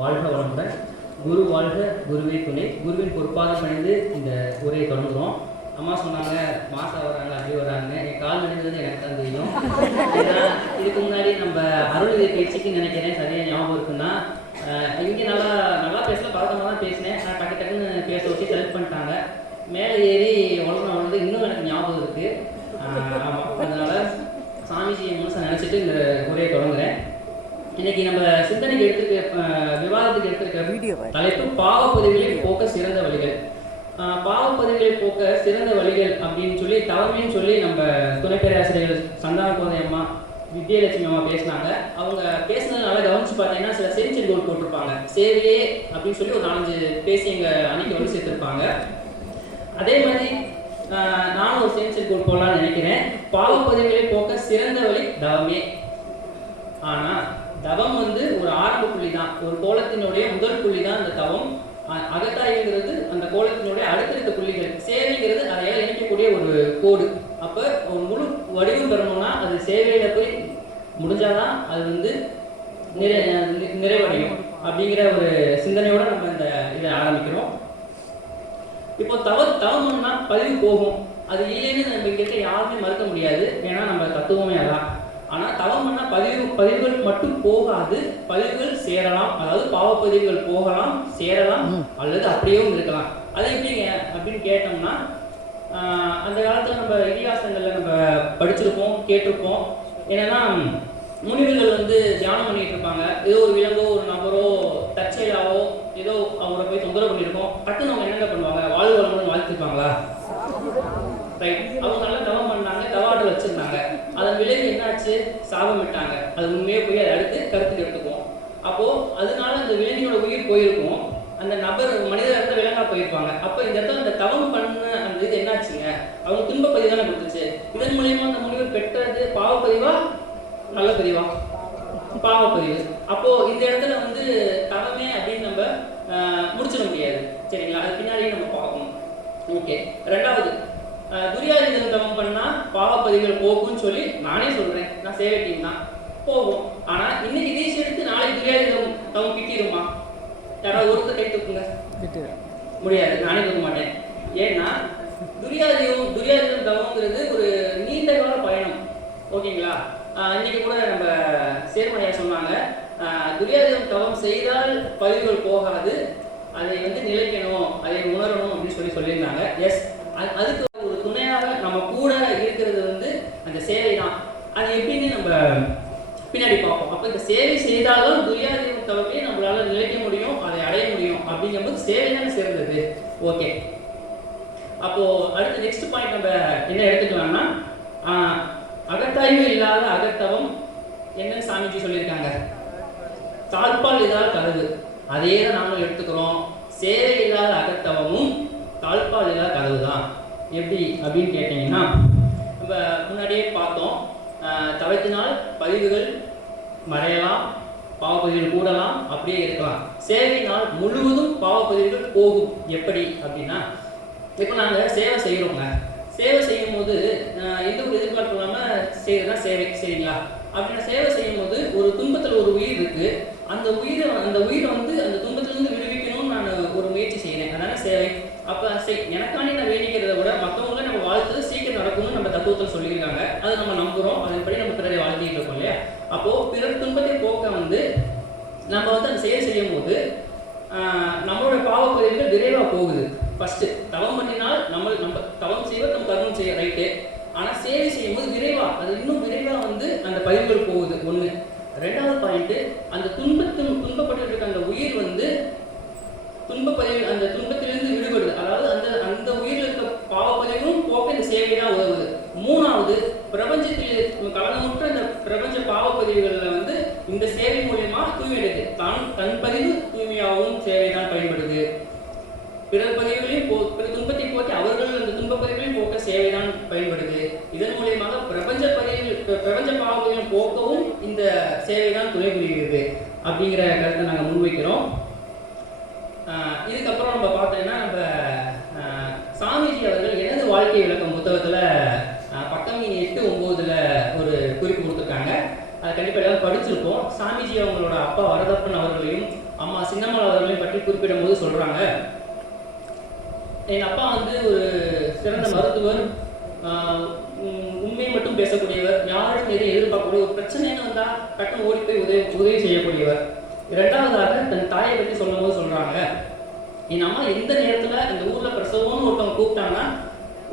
வாழ்க வளமுடன். குரு வாழ்க, குருவே துணை. குருவின் பொறுப்பாக பணிந்து இந்த உரையை தொடங்குகிறோம். அம்மா சொன்னாங்க மாசா வராங்க, அப்படி வராங்க. என் கால் நினைந்தது எனக்கு தான் தெரியும். ஏன்னா இதுக்கு முன்னாடி நம்ம அருள்நிதி பயிற்சிக்கு நினைக்கிறேன், சரியாக ஞாபகம் இருக்குன்னா இங்கே நல்லா நல்லா பேசலாம், பழக்கமாக தான் பேசினேன். நான் டக்கு டக்குன்னு பேச வச்சு செலக்ட் பண்ணிட்டாங்க. மேலே ஏறி வளர்ந்து இன்னும் எனக்கு ஞாபகம் இருக்குது. ஆமாம், அதனால் சாமிஜியை முழுசாக நினச்சிட்டு இந்த உரையை தொடங்குறேன். இன்னைக்கு நம்ம சிந்தனைக்கு எடுத்துக்க விவாதத்துக்கு எடுத்துருக்க தலைப்பு பாவப்பதிவுகளை போக்க சிறந்த வழிகள். பாவப்பதிவுகளை போக்க சிறந்த வழிகள் அப்படின்னு சொல்லி தவமைன்னு சொல்லி நம்ம துணை பேராசிரியர்கள் சந்தான கோதை அம்மா, வித்யலட்சுமி அம்மா பேசினாங்க. அவங்க பேசினதுனால கவனிச்சு பார்த்தீங்கன்னா சில சென்சரி கோல் போட்டிருப்பாங்க. சேவையே அப்படின்னு சொல்லி ஒரு 4-5 பேசி எங்கள் அன்னைக்கு வந்து சேர்த்துருப்பாங்க. அதே மாதிரி நானும் ஒரு சென்சரி கோல் போடலான்னு நினைக்கிறேன். பாவப்பதிவுகளை போக்க சிறந்த வழி தவமே. ஆனால் தவம் வந்து ஒரு ஆரம்ப புள்ளி தான், ஒரு கோலத்தினுடைய முதல் புள்ளி தான் அந்த தவம். அகத்தாய்ங்கிறது அந்த கோலத்தினுடைய அடுத்தடுத்த புள்ளிகள். சேவைங்கிறது அதையால் இணைக்கக்கூடிய ஒரு கோடு. அப்போ ஒரு முழு வடிவம் பெறணும்னா அது சேவையில போய் முடிஞ்சாதான் அது வந்து நிறைவடையும் அப்படிங்கிற ஒரு சிந்தனையோட நம்ம இந்த இதை ஆரம்பிக்கிறோம். இப்போ தவம்னா பதிவு போகும், அது இல்லைன்னு நம்ம இங்க இருக்க யாருமே மறுக்க முடியாது. ஏன்னா நம்ம தத்துவமே அதான். ஆனால் தவம் பண்ணால் பதிவுகள் மட்டும் போகாது, பதிவுகள் சேரலாம். அதாவது பாவப்பதிவுகள் போகலாம், சேரலாம், அல்லது அப்படியும் இருக்கலாம். அது எப்படிங்க அப்படின்னு கேட்டோம்னா, அந்த காலத்தில் நம்ம இதிகாசங்களில் நம்ம படிச்சிருப்போம், கேட்டிருப்போம். என்னன்னா முனிவர்கள் வந்து தியானம் பண்ணிட்டு இருப்பாங்க. ஏதோ ஒரு விலங்கோ ஒரு நபரோ தற்செயலாவோ ஏதோ அவங்கள போய் தொந்தரவு பண்ணியிருக்கோம். டக்குன்னு அவங்க என்னங்க பண்ணுவாங்க, வாழ்வு வளமுடன் வாழ்த்திருப்பாங்களா? ரைட். அவங்க நல்லா தவம் பண்ணாங்க, தவாட்டை வச்சிருந்தாங்க. அதன் விளைவு என்னாச்சு? சாபமிட்டாங்க. அது உண்மையே போய் அதை அடுத்து கருத்துக்கு எடுத்துக்குவோம். அப்போ அதனால அந்த விலங்கினோட உயிர் போயிருக்கும். அந்த நபர் மனிதர் இடத்துல விலங்கா போயிருப்பாங்க. அப்போ இந்த இடத்துல அந்த தவம் பண்ண அந்த இது என்னாச்சுங்க, அவங்க துன்பப்பதிவு தானே கொடுத்துச்சு. இதன் மூலியமா அந்த முனிவர் பெற்றது பாவப்பதிவா நல்ல பதிவா? பாவப்பதிவு. அப்போ இந்த இடத்துல வந்து தவமே அப்படின்னு நம்ம முடிச்சிட முடியாது. சரிங்களா? அது பின்னாடியே நம்ம பார்க்கணும். ஓகே. ரெண்டாவது, துரியாதீதம் தவம் பண்ணா பாவப்பதிவுகள் போகும்னு சொல்லி நானே சொல்றேன். நான் சேவை டீம் தான், போகும். ஆனா இன்னைக்கு தீட்சை எடுத்து நாளைக்கு துரியாதீதம் தவம் கிட்டிடுமா? யாராவது ஒருத்தர் கை தூக்குங்க. முடியாது, நானே தூக்க மாட்டேன். ஏன்னா துரியாதீதம் தவங்கிறது ஒரு நீண்ட கால பயணம். ஓகேங்களா? இன்னைக்கு கூட நம்ம சேர்மனையா சொன்னாங்க, துரியாதீதம் தவம் செய்தால் பதிவுகள் போகாது, அதை வந்து நிலைக்கணும், அதை உணரணும் அப்படின்னு சொல்லியிருந்தாங்க. எஸ், அதுக்கு ஒரு துணையாக நம்ம கூட இருக்கிறது வந்து அந்த சேவை தான். அது எப்படின்னு நம்ம பின்னாடி பார்ப்போம். அப்போ இந்த சேவை செய்தாலும் துரியாதீதம் தவமே நம்மளால நிலைக்க முடியும், அதை அடைய முடியும். அப்படிங்கும்போது சேவை தானே சிறந்தது. ஓகே. அப்போ அடுத்த நெக்ஸ்ட் பாயிண்ட் நம்ம என்ன எடுத்துக்கலாம்னா, அகத்தாய்வு இல்லாத அகத்தவம் என்னன்னு சாமிஜி சொல்லியிருக்காங்க, தாழ்பால் இல்லாத கதவு. அதே தான் நாமளும் எடுத்துக்கிறோம். சேவை இல்லாத அகத்தவமும் தாழ்பால் இல்லாத கதவு தான். எப்படி அப்படின்னு கேட்டீங்கன்னா, நம்ம முன்னாடியே பார்த்தோம், தவத்தினால் பதிவுகள் மறையலாம், பாவப்பதிவுகள் கூடலாம், அப்படியே இருக்கலாம். சேவையினால் முழுவதும் பாவப்பதிவுகள் போகும். எப்படி அப்படின்னா, இப்போ நாங்கள் சேவை செய்கிறோங்க. சேவை செய்யும் போது எந்த ஒரு எதிர்பார்ப்பு இல்லாமல் செய்யறதுதான் சேவை. சரிங்களா? அப்படின்னா சேவை செய்யும் போது ஒரு துன்பத்தில் ஒரு உயிர் இருக்கு. அந்த உயிரை வந்து அந்த துன்பத்திலிருந்து விடுவிக்கணும்னு நான் ஒரு முயற்சி செய்கிறேன். அதனால சேவை. அப்போ எனக்கானே நான் வேண்டிக்கிறத விட மற்றவங்கள நம்ம வாழ்த்தது சீக்கிரம் நடக்கும்னு நம்ம தத்துவத்தில் சொல்லியிருக்காங்க. அதை நம்ம நம்புகிறோம். அதன்படி நம்ம பிறரை வாழ்த்திட்டு இருக்கோம் இல்லையா? அப்போது பிறர் துன்பத்தை போக்க வந்து நம்ம வந்து அந்த செயல் செய்யும் போது நம்மளோட பாவப்பதிவுகள் விரைவாக போகுது. ஃபர்ஸ்ட் தவம் பண்ணினால் நம்ம தவம் செய்வோம், நம்ம கர்மம் செய்ய ரைட்டு. ஆனால் சேவை செய்யும் போது விரைவாக, அது இன்னும் விரைவாக வந்து அந்த பதிவுகள் போகுது. ஒன்று. ரெண்டாவது பாயிண்ட், அந்த துன்பப்பட்டு இருக்க அந்த உயிர் வந்து அந்த துன்பத்திலிருந்து விடுபடுது. அதாவது அந்த உயிரில் இருக்க பாவப்பதிவும் போக்க இந்த சேவை தான் உதவுது. மூணாவது, பிரபஞ்சத்தில் கலந்துமுற்ற இந்த பிரபஞ்ச பாவப்பதிவுகளில் வந்து இந்த சேவை மூலியமா தூய்மையடைது. தன் பதிவு தூய்மையாகவும் சேவை தான் பயன்படுது. பிறர் பதிவுகளையும் துன்பத்தை போக்கி அவர்கள் அந்த துன்ப பதிவுகளையும் போக்க சேவை தான் பயன்படுது. இதன் மூலியமாக பிரபஞ்ச பாவங்களையும் போக்கவும் இந்த சேவை தான் துணை புரிகிறது அப்படிங்கிற கருத்தை நாங்கள் முன்வைக்கிறோம். இதுக்கப்புறம் நம்ம பார்த்தோம்னா, நம்ம சாமிஜி அவர்கள் எனது வாழ்க்கை விளக்கம் புத்தகத்தில் பக்கம் 8-9 ஒரு குறிப்பு கொடுத்துருக்காங்க. அதை கண்டிப்பாக எல்லாரும் படிச்சிருப்போம். சாமிஜி அவங்களோட அப்பா வரதப்பன் அவர்களையும் அம்மா சின்னம்மாள் அவர்களையும் பற்றி குறிப்பிடும் போது சொல்றாங்க, என் அப்பா வந்து ஒரு சிறந்த மருத்துவர், உண்மையை மட்டும் பேசக்கூடியவர், யாரும் எதையும் எதிர்பார்க்கக்கூடிய ஒரு பிரச்சனைன்னு வந்தா டக்குன்னு ஓடி போய் உதவி செய்யக்கூடியவர். இரண்டாவதாக தன் தாயை பற்றி சொல்லும் போது சொல்றாங்க, என் அம்மா எந்த நேரத்துல இந்த ஊர்ல பிரசவம்னு ஒருத்தவங்க கூப்பிட்டாங்கன்னா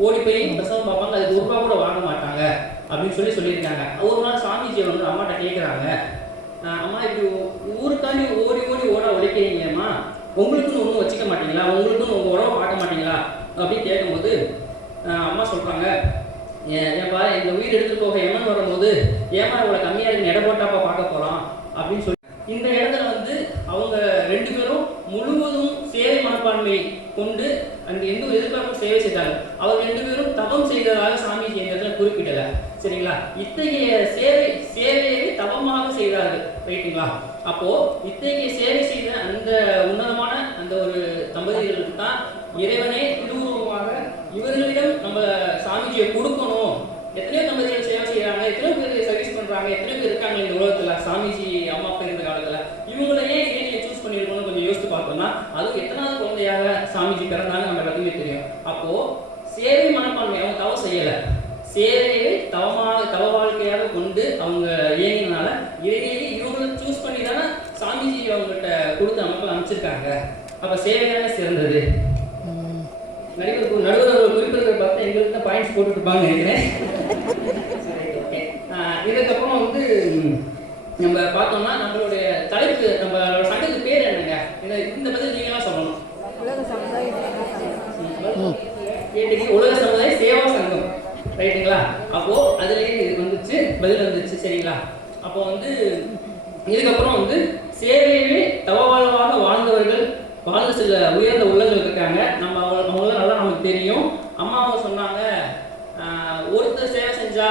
ஓடி போய் பிரசவம் பார்ப்பாங்க, அதுக்கு ரூபா கூட வாங்க மாட்டாங்க அப்படின்னு சொல்லியிருக்காங்க. ஒரு நாள் சாமிஜி வந்து அம்மாட்ட கேட்குறாங்க, அம்மா இப்படி ஊருக்காண்டி ஓடி ஓடி உழைக்கிறீங்கம்மா, உங்களுக்குன்னு ஒன்றும் வச்சுக்க மாட்டீங்களா, உங்களுக்குன்னு உங்கள் உடவை பார்க்க மாட்டீங்களா அப்படின்னு கேட்கும்போது அம்மா சொல்கிறாங்க, ஏன்பா இந்த உயிர் எடுத்துகிட்டு போக எமன் வரும்போது ஏமா இவ்வளோ கம்மியாக இருக்கு எடை போட்டாப்பா பார்க்க போகிறோம் அப்படின்னு சொல்லி இந்த இடத்துல வந்து அவங்க 2 பேரும் முழுவதும் சேவை மனப்பான்மை கொண்டு அந்த எந்த ஒரு எதிர்பார்ப்பும் சேவை செய்தாங்க. அவர் 2 பேரும் தவம் செய்ததாக சாமிஜி இந்த இடத்துல குறிப்பிடல. சரிங்களா? இத்தகைய சேவையை தவமாக செய்தார்கள். ரைட்டுங்களா? அப்போ இத்தகைய சேவை செய்த அந்த உன்னதமான அந்த ஒரு தம்பதிகளுக்கு தான் இறைவனே திருவுருவமாக இவர்களிடம் நம்ம சாமிஜியை கொடுக்கணும். எத்தனையோ தம்பதிகள் சேவை செய்யறாங்க, எத்தனையோ பேர் சர்வீஸ் பண்றாங்க, எத்தனையோ பேர் இருக்காங்க இந்த உலகத்துல. சாமிஜி அம்மா அப்பா இருந்த காலத்துல இவங்களையே ஏன் சூஸ் பண்ணிருக்கணும்னு கொஞ்சம் யோசித்து பார்த்தோம்னா, அதுவும் எத்தனாவது குழந்தையாக சாமிஜி பிறந்தாங்க நம்ம எல்லாத்துக்குமே தெரியும். அப்போ சேவை மனப்பான்மை, அவங்க தவம் செய்யல, சேவையை தவ வாழ்க்கையாக கொண்டு அவங்க இயங்கினால இறைவனையே இவங்களை சூஸ் பண்ணி தானே சாமிஜி அவங்ககிட்ட கொடுத்து அமைப்பு அமைச்சிருக்காங்க. அப்ப சேவையான சிறந்தது. நடுவர் குறிப்பிட்ட பார்த்து எங்களுக்கு தான் பாயிண்ட்ஸ் போட்டுட்டு இருப்பாங்க நினைக்கிறேன். இதுக்கப்புறம் வந்து நம்ம பார்த்தோம்னா நம்மளுடைய தலைப்பு, நம்மளோட சங்கத்துக்கு பேர் என்னங்க? இந்த பதில் நீங்களாம் சொல்லணும். உலக சமுதாய சேவா சங்கம். ரைட்டுங்களா? அப்போ அதுலேயே வந்துச்சு, பதில் வந்துச்சு. சரிங்களா? அப்போ வந்து இதுக்கப்புறம் வந்து சேவையிலே தவவாழ்வாக வாழ்ந்தவர்கள், வாழ்ந்து சில உயர்ந்த உள்ளங்கள் இருக்காங்க. நம்ம அவங்கள நல்லா நமக்கு தெரியும். அம்மா அவங்க சொன்னாங்க, ஒருத்தர் சேவை செஞ்சா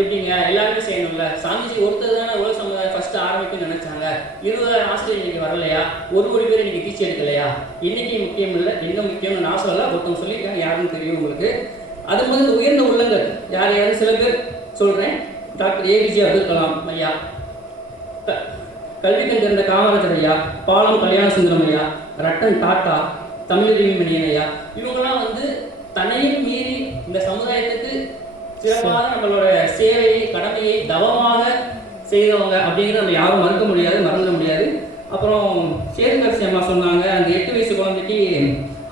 எப்படிங்க, எல்லாருமே செய்யணும்ல. சாமிஜி ஒருத்தர் தானே உலக சமுதாயம் ஃபர்ஸ்ட் ஆரம்பிக்கும்னு நினைச்சாங்க. 20,000 ஆசிரியர் இன்னைக்கு வரலையா, 1 கோடி பேர் இன்னைக்கு டீச்சர் எடுக்கலையா? இன்னைக்கு முக்கியம் இல்லை, என்ன முக்கியம்னு நான் சொல்ல, ஒருத்தவங்க சொல்லியிருக்காங்க, யாருன்னு தெரியும் உங்களுக்கு. அது முதல் உயர்ந்த உள்ளங்கள் யார் யாரும் சில பேர் சொல்றேன். டாக்டர் APJ அப்துல் கலாம் ஐயா, கல்வி கண்டிருந்த காமராஜர் ஐயா, பாலம் கல்யாண சுந்தரம் ஐயா, ரட்டன் டாட்டா, தமிழறிவிமணியன் ஐயா, இவங்கெல்லாம் வந்து தன்னையும் மீறி இந்த சமுதாயத்துக்கு சிறப்பாக நம்மளோட சேவையை, கடமையை தவமாக செய்தவங்க அப்படிங்கிறத நம்ம யாரும் மறக்க முடியாது, மறந்துட முடியாது. அப்புறம் சேதுகரசி அம்மா சொன்னாங்க, அந்த 8 வயசு குழந்தைக்கு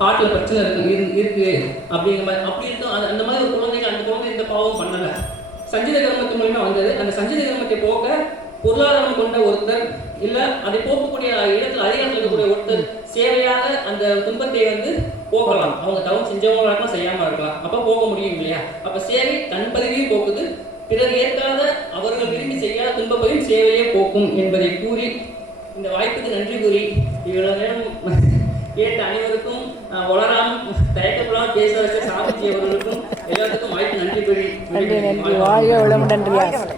ஹார்ட்ல பிரச்சனை இருக்கு அப்படிங்கிற மாதிரி. அப்படி இருக்கும் அந்த மாதிரி ஒரு குழந்தைங்க, அந்த குழந்தை இந்த பாவம் பண்ணல, சஞ்சித கர்மத்து மூலமா வந்தது. அந்த சஞ்சித கர்மத்தை போக்க பொருளாதாரம் கொண்ட ஒருத்தர், இல்ல அதை போக்கக்கூடிய இடத்துல அதிகாரத்தில் இருக்கக்கூடிய ஒருத்தர் சேவையாக அந்த துன்பத்தை வந்து போகலாம். அவங்க தவம் செஞ்சவங்களா இருக்கலாம், செய்யாம இருக்கலாம், அப்ப போக முடியும் இல்லையா? அப்ப சேவை தன் பதவியும் போக்குது, பிறர் ஏற்காத அவர்கள் விரும்பி செய்யாத துன்பப்பதையும் சேவையே போக்கும் என்பதை கூறி, இந்த வாய்ப்புக்கு நன்றி கூறி, இவ்வளவு நேரம் கேட்ட அனைவருக்கும் வளராமல் தயக்கப்படாமல் பேச வச்ச சாமிஜி அவர்களுக்கும் எல்லாத்துக்கும் வாய்ப்பு நன்றி கூறி, வாழ்க வளமுடன்.